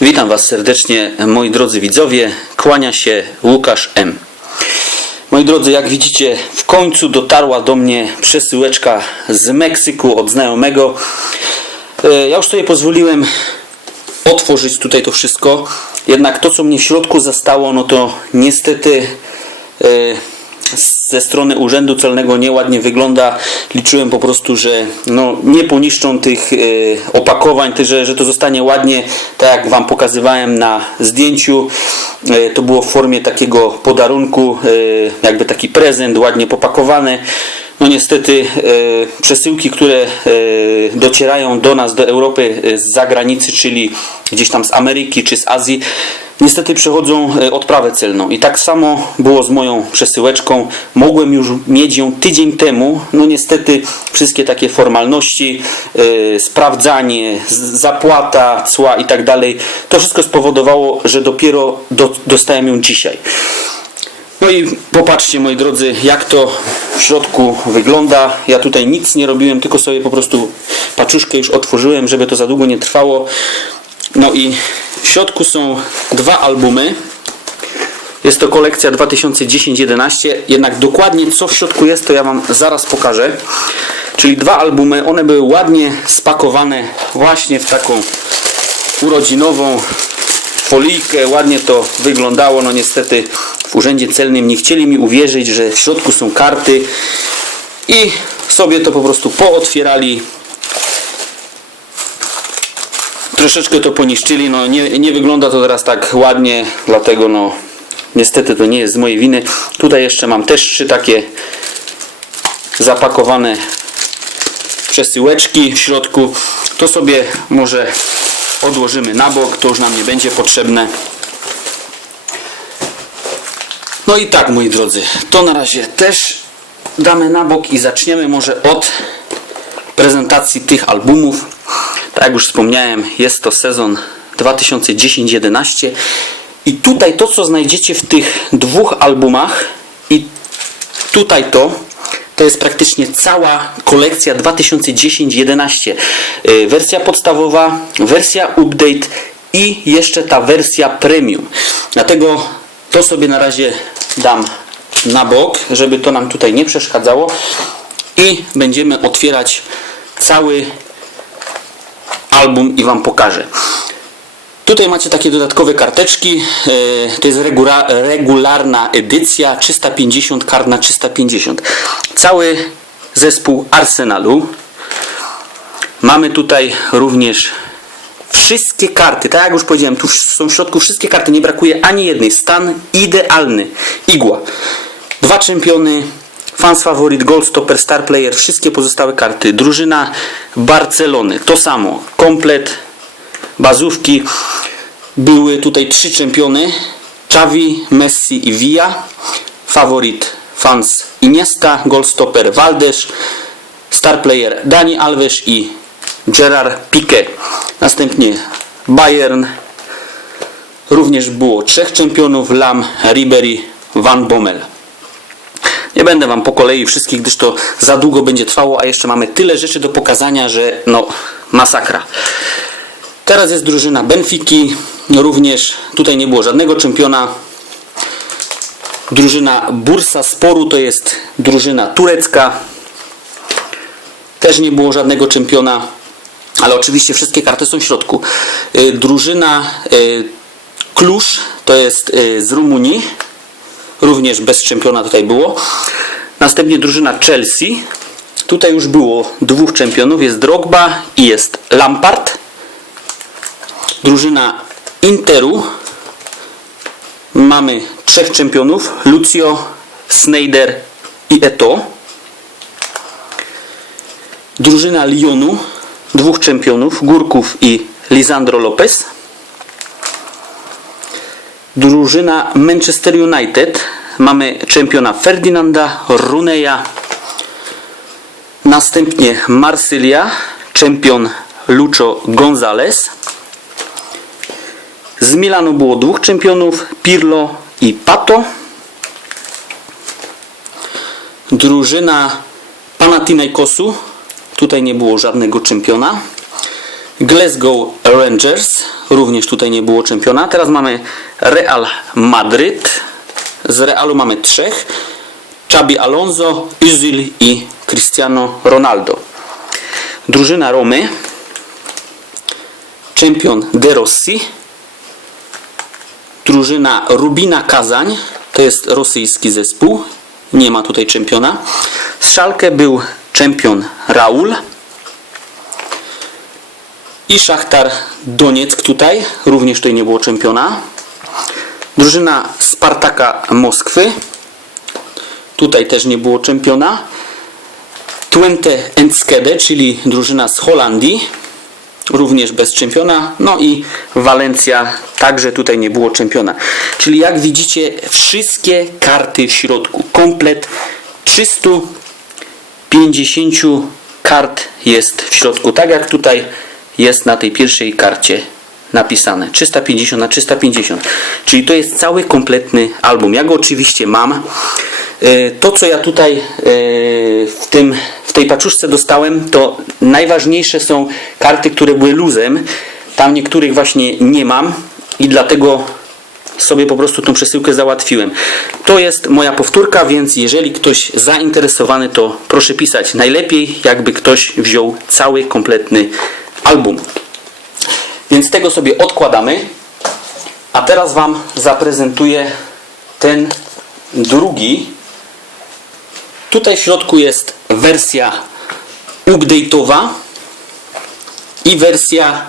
Witam Was serdecznie, moi drodzy widzowie. Kłania się Łukasz M. Moi drodzy, jak widzicie, w końcu dotarła do mnie przesyłeczka z Meksyku od znajomego. E, Ja już sobie pozwoliłem otworzyć tutaj to wszystko. Jednak to, co mnie w środku zastało, no to niestety e, ze strony Urzędu Celnego nieładnie wygląda. Liczyłem po prostu, że no, nie poniszczą tych e, opakowań, że, że to zostanie ładnie, tak jak Wam pokazywałem na zdjęciu. E, To było w formie takiego podarunku, e, jakby taki prezent, ładnie popakowany. No niestety e, przesyłki, które e, docierają do nas, do Europy e, z zagranicy, czyli gdzieś tam z Ameryki czy z Azji, niestety przechodzą e, odprawę celną. I tak samo było z moją przesyłeczką. Mogłem już mieć ją tydzień temu. No niestety wszystkie takie formalności, e, sprawdzanie, zapłata, cła i tak dalej, to wszystko spowodowało, że dopiero do, dostałem ją dzisiaj. No i popatrzcie moi drodzy, jak to w środku wygląda. Ja tutaj nic nie robiłem, tylko sobie po prostu paczuszkę już otworzyłem, żeby to za długo nie trwało. No i w środku są dwa albumy. Jest to kolekcja 2010-11, jednak dokładnie co w środku jest, to ja Wam zaraz pokażę. Czyli dwa albumy, one były ładnie spakowane właśnie w taką urodzinową folijkę, ładnie to wyglądało. No niestety w urzędzie celnym nie chcieli mi uwierzyć, że w środku są karty i sobie to po prostu pootwierali. Troszeczkę to poniszczyli, no nie, nie wygląda to teraz tak ładnie, dlatego no niestety to nie jest z mojej winy. Tutaj jeszcze mam też trzy takie zapakowane przesyłeczki w środku. To sobie może odłożymy na bok, to już nam nie będzie potrzebne. No i tak, moi drodzy, to na razie też damy na bok i zaczniemy może od prezentacji tych albumów. Tak jak już wspomniałem, jest to sezon 2010-11 i tutaj to, co znajdziecie w tych dwóch albumach i tutaj to, to jest praktycznie cała kolekcja 2010-11. Yy, Wersja podstawowa, wersja update i jeszcze ta wersja premium. Dlatego to sobie na razie dam na bok, żeby to nam tutaj nie przeszkadzało i będziemy otwierać cały album i Wam pokażę. Tutaj macie takie dodatkowe karteczki. E, To jest regula- regularna edycja 350 kart na 350. Cały zespół Arsenalu. Mamy tutaj również wszystkie karty. Tak jak już powiedziałem, tu są w środku wszystkie karty. Nie brakuje ani jednej. Stan idealny. Igła. Dwa czempiony. Fans Faworit, Gold Stopper, Star Player, wszystkie pozostałe karty. Drużyna Barcelony, to samo. Komplet bazówki. Były tutaj trzy czempiony. Xavi, Messi i Villa. Faworit Fans Iniesta, Goldstopper Valdes, Star Player Dani Alves i Gerard Piqué. Następnie Bayern. Również było trzech czempionów. Lam, Ribery, Van Bommel. Nie będę Wam po kolei wszystkich, gdyż to za długo będzie trwało, a jeszcze mamy tyle rzeczy do pokazania, że no masakra. Teraz jest drużyna Benfiki, również tutaj nie było żadnego czempiona. Drużyna Bursa Sporu to jest drużyna turecka. Też nie było żadnego czempiona, ale oczywiście wszystkie karty są w środku. Y, Drużyna y, Klusz to jest y, z Rumunii. Również bez czempiona tutaj było. Następnie drużyna Chelsea. Tutaj już było dwóch czempionów. Jest Drogba i jest Lampard. Drużyna Interu. Mamy trzech czempionów. Lucio, Snyder i Eto. Drużyna Lyonu. Dwóch czempionów. Górków i Lisandro Lopez. Drużyna Manchester United. Mamy czempiona Ferdinanda, Runeja. Następnie Marsylia, czempion Lucho Gonzalez. Z Milanu było dwóch czempionów, Pirlo i Pato. Drużyna Panathinaikosu. Tutaj nie było żadnego czempiona. Glasgow Rangers, również tutaj nie było czempiona. Teraz mamy Real Madryt. Z Realu mamy trzech. Xabi Alonso, Özil i Cristiano Ronaldo. Drużyna Romy. Czempion De Rossi. Drużyna Rubina Kazań. To jest rosyjski zespół. Nie ma tutaj czempiona. Z Szalkę był czempion Raul. I Szachtar Donieck tutaj. Również tutaj nie było czempiona. Drużyna Spartaka Moskwy. Tutaj też nie było czempiona. Twente Enschede, czyli drużyna z Holandii. Również bez czempiona. No i Walencja także tutaj nie było czempiona. Czyli jak widzicie wszystkie karty w środku. Komplet 350 kart jest w środku. Tak jak tutaj jest na tej pierwszej karcie napisane 350 na 350 czyli to jest cały kompletny album ja go oczywiście mam E, to co ja tutaj e, w, tym, w tej paczuszce dostałem to najważniejsze są karty które były luzem tam niektórych właśnie nie mam i dlatego sobie po prostu tą przesyłkę załatwiłem. To jest moja powtórka, więc jeżeli ktoś zainteresowany, to proszę pisać. Najlepiej jakby ktoś wziął cały kompletny album. Więc tego sobie odkładamy. A teraz Wam zaprezentuję ten drugi. Tutaj w środku jest wersja update'owa i wersja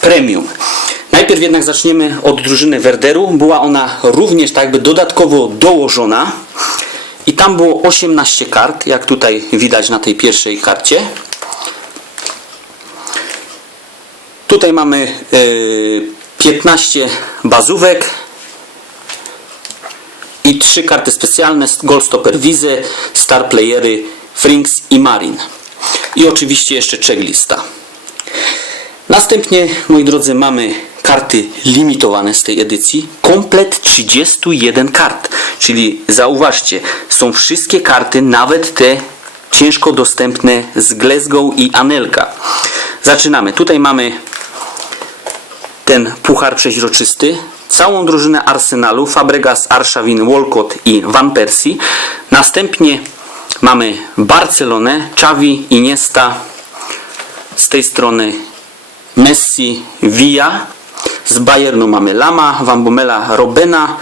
premium. Najpierw jednak zaczniemy od drużyny Werderu. Była ona również tak jakby dodatkowo dołożona. I tam było 18 kart, jak tutaj widać na tej pierwszej karcie. Tutaj mamy y, 15 bazówek i 3 karty specjalne Goldstopper Wizy, Star Playery, Frings i Marin. I oczywiście jeszcze checklista. Następnie, moi drodzy, mamy karty limitowane z tej edycji. Komplet 31 kart. Czyli zauważcie, są wszystkie karty, nawet te ciężko dostępne z Glasgow i Anelka. Zaczynamy. Tutaj mamy ten puchar przeźroczysty. Całą drużynę Arsenalu, Fabregas, Arszawin, Walcott i Van Persie. Następnie mamy Barcelonę, Xavi, Iniesta. Z tej strony Messi, Villa. Z Bayernu mamy Lama, Van Bommela, Robena.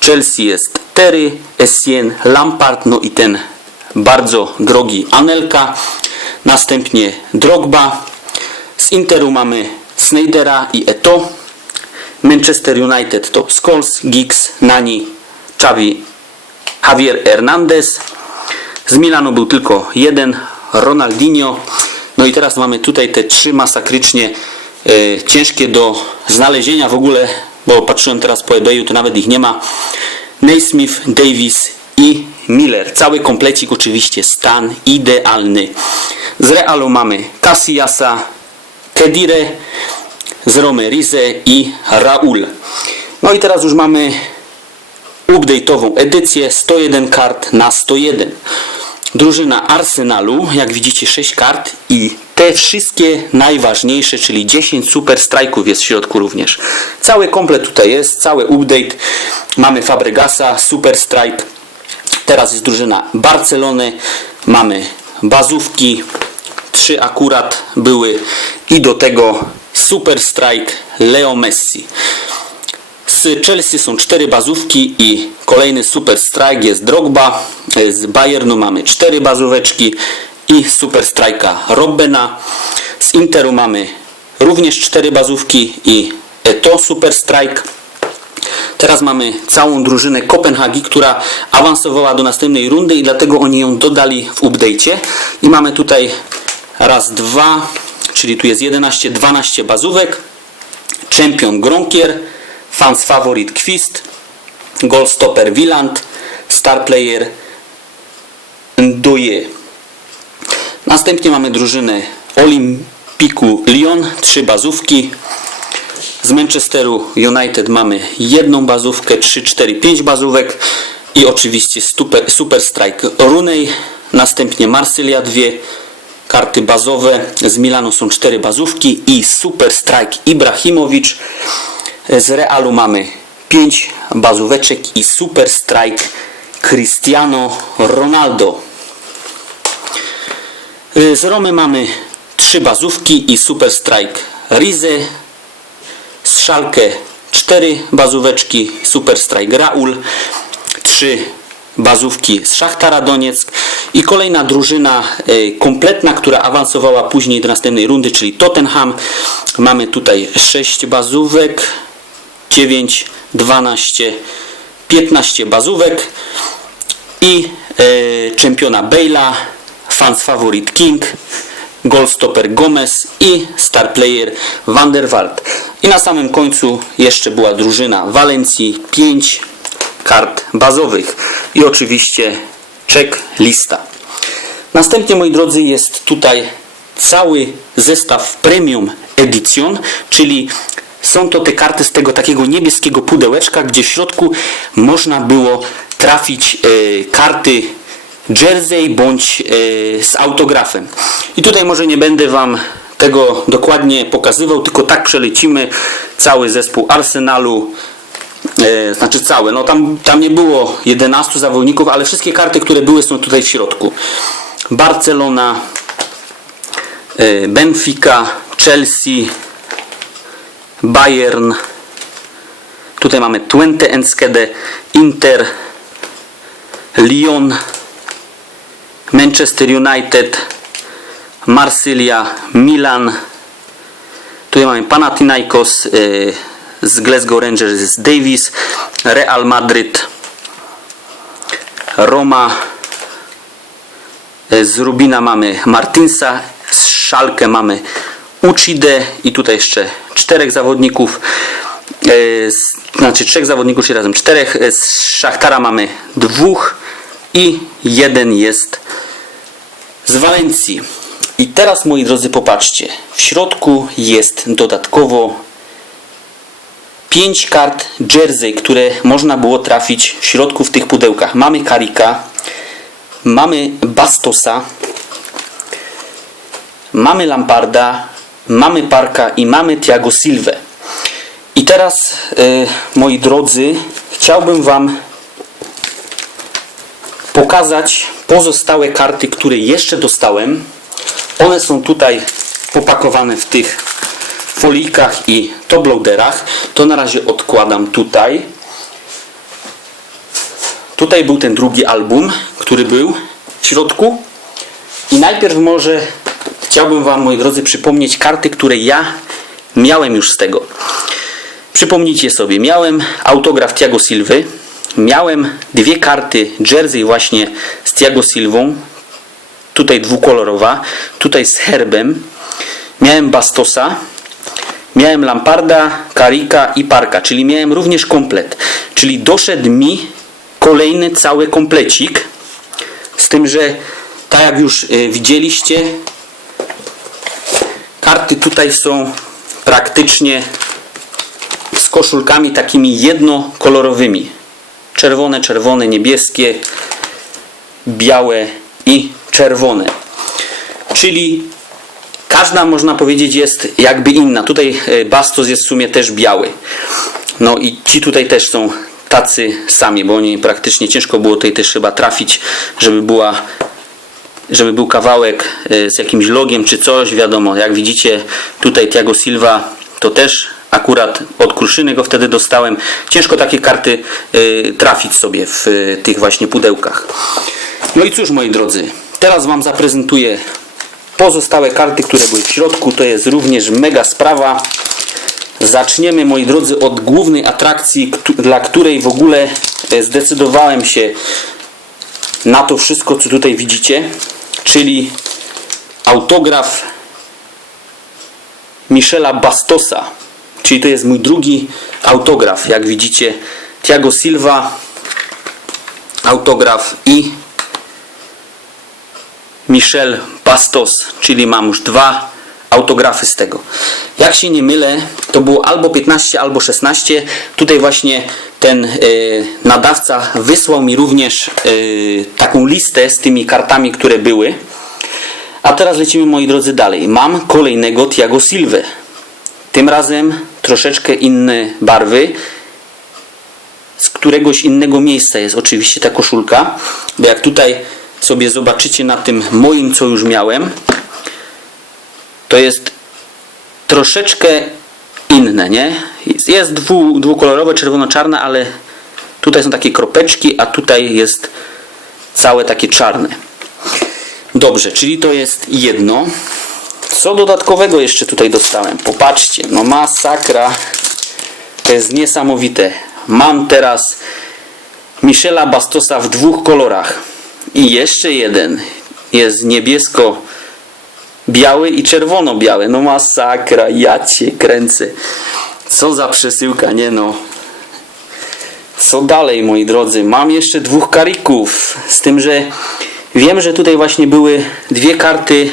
Chelsea jest Terry, Essien, Lampard, no i ten bardzo drogi Anelka. Następnie Drogba. Z Interu mamy Snydera i Eto. Manchester United to Scholes, Giggs, Nani, Xavi, Javier Hernandez. Z Milanu był tylko jeden, Ronaldinho. No i teraz mamy tutaj te trzy masakrycznie e, ciężkie do znalezienia w ogóle, bo patrzyłem teraz po eBayu, to nawet ich nie ma. Naismith, Davis i Miller. Cały komplecik oczywiście stan idealny. Z Realu mamy Casillasa, Kedire, z Romy Rize i Raul. No i teraz już mamy update'ową edycję 101 kart na 101. Drużyna Arsenalu, jak widzicie 6 kart i te wszystkie najważniejsze, czyli 10 super strajków jest w środku również. Cały komplet tutaj jest, cały update. Mamy Fabregasa, super strike. Teraz jest drużyna Barcelony. Mamy bazówki. Trzy akurat były i do tego super strike Leo Messi. Z Chelsea są cztery bazówki i kolejny super strike jest Drogba. Z Bayernu mamy cztery bazóweczki i super strajka Robbena. Z Interu mamy również cztery bazówki i to super strike. Teraz mamy całą drużynę Kopenhagi, która awansowała do następnej rundy i dlatego oni ją dodali w update'cie. I mamy tutaj raz, dwa, czyli tu jest 11, 12 bazówek. Champion Gronkier, Fans Favorit Kwist, Goalstopper Wieland, Star Player Ndoye. Następnie mamy drużynę Olimpiku Lyon, trzy bazówki. Z Manchesteru United mamy jedną bazówkę, 3, 4, 5 bazówek i oczywiście super, super Strike Runej. Następnie Marsylia dwie, karty bazowe. Z Milanu są cztery bazówki i Super Strike Ibrahimowicz. Z Realu mamy 5 bazóweczek i Super Strike Cristiano Ronaldo. Z Romy mamy 3 bazówki i Super Strike Rize. Z Szalkę 4 bazóweczki Super Strike Raul. 3 bazówki z Szachtara Donieck i kolejna drużyna y, kompletna, która awansowała później do następnej rundy, czyli Tottenham. Mamy tutaj 6 bazówek, 9, 12, 15 bazówek i e, czempiona Bale'a, fans faworit King, goalstopper Gomez i star player Van der Waalt. I na samym końcu jeszcze była drużyna Walencji, 5 kart bazowych i oczywiście check lista. Następnie moi drodzy jest tutaj cały zestaw Premium Edition, czyli są to te karty z tego takiego niebieskiego pudełeczka, gdzie w środku można było trafić e, karty jersey bądź e, z autografem. I tutaj może nie będę Wam tego dokładnie pokazywał, tylko tak przelecimy cały zespół Arsenalu, e, znaczy całe, no tam, tam nie było 11 zawodników, ale wszystkie karty, które były są tutaj w środku. Barcelona, e, Benfica, Chelsea, Bayern, tutaj mamy Twente Enskede, Inter, Lyon, Manchester United, Marsylia, Milan, tutaj mamy Panathinaikos y, z Glasgow Rangers z Davis, Real Madrid, Roma, y, z Rubina mamy Martinsa, z Szalkę mamy Uchide i tutaj jeszcze czterech zawodników, y, z- znaczy trzech zawodników, czyli razem czterech, y, z Szachtara mamy dwóch i jeden jest z Walencji. I teraz moi drodzy popatrzcie, w środku jest dodatkowo 5 kart jersey, które można było trafić w środku w tych pudełkach. Mamy Karika, mamy Bastosa, mamy Lamparda, mamy Parka i mamy Thiago Silvę. I teraz, y, moi drodzy, chciałbym Wam pokazać pozostałe karty, które jeszcze dostałem. One są tutaj popakowane w tych folijkach i toploaderach. To na razie odkładam tutaj. Tutaj był ten drugi album, który był w środku. I najpierw może chciałbym Wam, moi drodzy, przypomnieć karty, które ja miałem już z tego. Przypomnijcie sobie, miałem autograf Thiago Silwy, miałem dwie karty jersey właśnie z Thiago Silvą, tutaj dwukolorowa, tutaj z herbem, miałem Bastosa, miałem Lamparda, Karika i Parka, czyli miałem również komplet, czyli doszedł mi kolejny cały komplecik, z tym, że tak jak już y, widzieliście, karty tutaj są praktycznie z koszulkami takimi jednokolorowymi. Czerwone, czerwone, niebieskie, białe i czerwone. Czyli każda można powiedzieć jest jakby inna. Tutaj e, Bastos jest w sumie też biały. No i ci tutaj też są tacy sami, bo oni praktycznie ciężko było tutaj też chyba trafić, żeby była żeby był kawałek e, z jakimś logiem czy coś, wiadomo, jak widzicie tutaj Thiago Silva to też akurat od Kruszyny go wtedy dostałem. Ciężko takie karty e, trafić sobie w tych właśnie pudełkach. No i cóż moi drodzy, teraz Wam zaprezentuję pozostałe karty, które były w środku. To jest również mega sprawa. Zaczniemy moi drodzy od głównej atrakcji, dla której w ogóle e, zdecydowałem się na to wszystko, co tutaj widzicie, czyli autograf Michela Bastosa, czyli to jest mój drugi autograf, jak widzicie, Thiago Silva, autograf i Michel Bastos, czyli mam już dwa autografy z tego. Jak się nie mylę, to było albo 15, albo 16. Tutaj właśnie ten e, nadawca wysłał mi również e, taką listę z tymi kartami, które były. A teraz lecimy, moi drodzy, dalej. Mam kolejnego Tiago Silva. Tym razem troszeczkę inne barwy. Z któregoś innego miejsca jest oczywiście ta koszulka. Bo jak tutaj sobie zobaczycie na tym moim, co już miałem, to jest troszeczkę inne, nie? Jest- dwu, dwukolorowe, czerwono-czarne, ale tutaj są takie kropeczki, a tutaj jest całe takie czarne. Dobrze, czyli to jest jedno. Co dodatkowego jeszcze tutaj dostałem? Popatrzcie, no masakra. To jest niesamowite. Mam teraz Michela Bastosa w dwóch kolorach. I jeszcze jeden jest niebiesko biały i czerwono-biały. No masakra, ja cię kręcę. Co za przesyłka, nie no. Co dalej, moi drodzy? Mam jeszcze dwóch karików. Z tym, że wiem, że tutaj właśnie były dwie karty,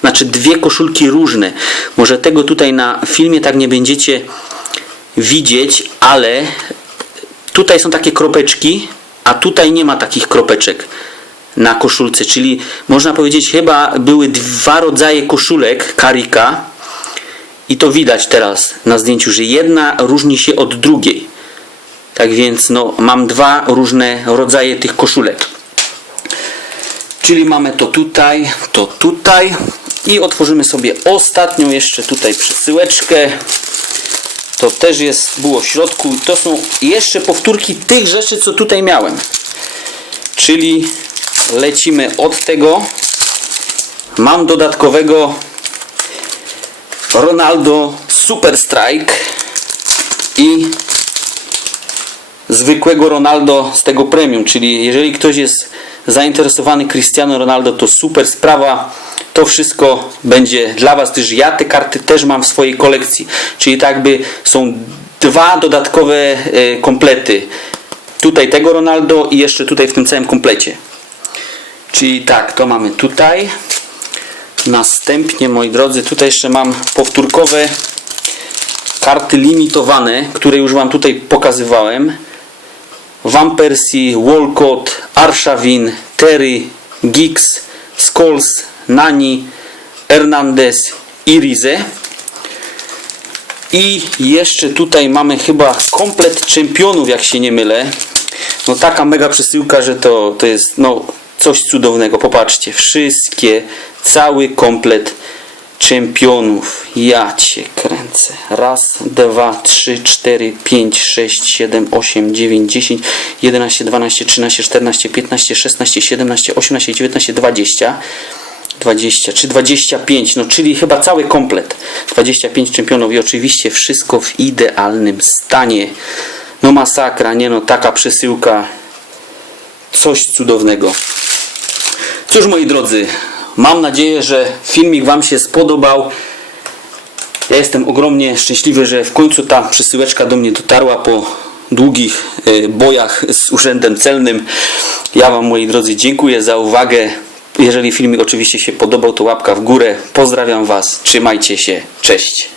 znaczy dwie koszulki różne. Może tego tutaj na filmie tak nie będziecie widzieć, ale tutaj są takie kropeczki, a tutaj nie ma takich kropeczek na koszulce. Czyli można powiedzieć, chyba były dwa rodzaje koszulek karika. I to widać teraz na zdjęciu, że jedna różni się od drugiej. Tak więc no, mam dwa różne rodzaje tych koszulek. Czyli mamy to tutaj, to tutaj i otworzymy sobie ostatnią jeszcze tutaj przesyłeczkę. To też jest, było w środku. To są jeszcze powtórki tych rzeczy, co tutaj miałem. Czyli lecimy od tego. Mam dodatkowego Ronaldo Super Strike i zwykłego Ronaldo z tego premium, czyli jeżeli ktoś jest zainteresowany Cristiano Ronaldo, to super sprawa. To wszystko będzie dla Was, gdyż ja te karty też mam w swojej kolekcji. Czyli tak by są dwa dodatkowe e, komplety. Tutaj tego Ronaldo i jeszcze tutaj w tym całym komplecie. Czyli tak, to mamy tutaj. Następnie, moi drodzy, tutaj jeszcze mam powtórkowe karty limitowane, które już Wam tutaj pokazywałem. Van Persie, Walcott, Terry, Giggs, Scholes, Nani, Hernandez i Rize. I jeszcze tutaj mamy chyba komplet czempionów, jak się nie mylę. No taka mega przesyłka, że to, to jest no, coś cudownego. Popatrzcie, wszystkie, cały komplet czempionów. Ja cię kręcę. Raz, dwa, trzy, cztery, pięć, sześć, siedem, osiem, dziewięć, dziesięć, jedenaście, dwanaście, trzynaście, czternaście, piętnaście, szesnaście, siedemnaście, osiemnaście, dziewiętnaście, dwadzieścia. 20 czy 25, no czyli chyba cały komplet. 25 czempionów i oczywiście wszystko w idealnym stanie. No masakra, nie no, taka przesyłka. Coś cudownego. Cóż moi drodzy, mam nadzieję, że filmik Wam się spodobał. Ja jestem ogromnie szczęśliwy, że w końcu ta przesyłeczka do mnie dotarła po długich e, bojach z urzędem celnym. Ja Wam moi drodzy dziękuję za uwagę. Jeżeli filmik oczywiście się podobał, to łapka w górę. Pozdrawiam Was, trzymajcie się, cześć.